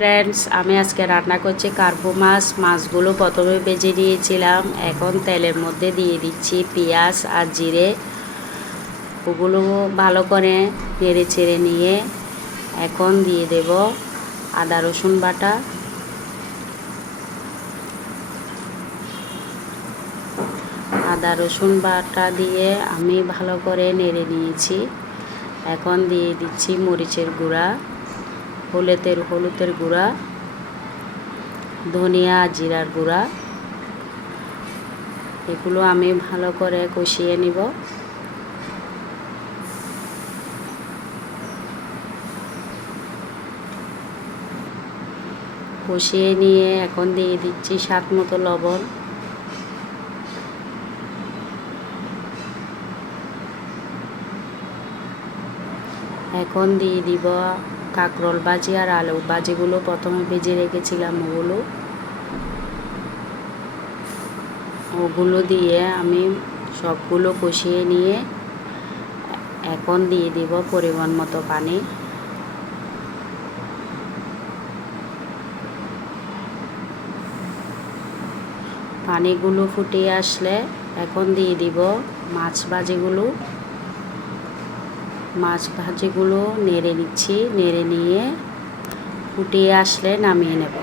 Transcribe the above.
Friends, আমি আজকে রান্না করছি কার্পু মাছ। মাছগুলো প্রথমে ভেজে নিয়েছিলাম, এখন তেলের মধ্যে দিয়ে দিচ্ছি পেঁয়াজ আর জিরে। ওগুলো ভালো করে নেড়ে চেড়ে নিয়ে এখন দিয়ে দেব আদা রসুন বাটা। আদা রসুন বাটা দিয়ে আমি ভালো করে নেড়ে নিয়েছি। এখন দিয়ে দিচ্ছি মরিচের গুঁড়া, হলুদের গুঁড়া, ধনিয়া জিরার গুঁড়া। এগুলো আমি ভালো করে কষিয়ে নিব। কষিয়ে নিয়ে এখন দিয়ে দিচ্ছি স্বাদ মতো লবণ। এখন দিয়ে দিব কাঁকরোল ভাজি আর আলু ভাজিগুলো প্রথমে ভেজে রেখেছিলাম, ওগুলো দিয়ে আমি সবগুলো কষিয়ে নিয়ে এখন দিয়ে দিব পরিমাণ মতো পানি। পানিগুলো ফুটিয়ে আসলে এখন দিয়ে দিব মাছ ভাজিগুলো নেড়ে নিচ্ছি। নেড়ে নিয়ে ফুটিয়ে আসলে নামিয়ে নেব।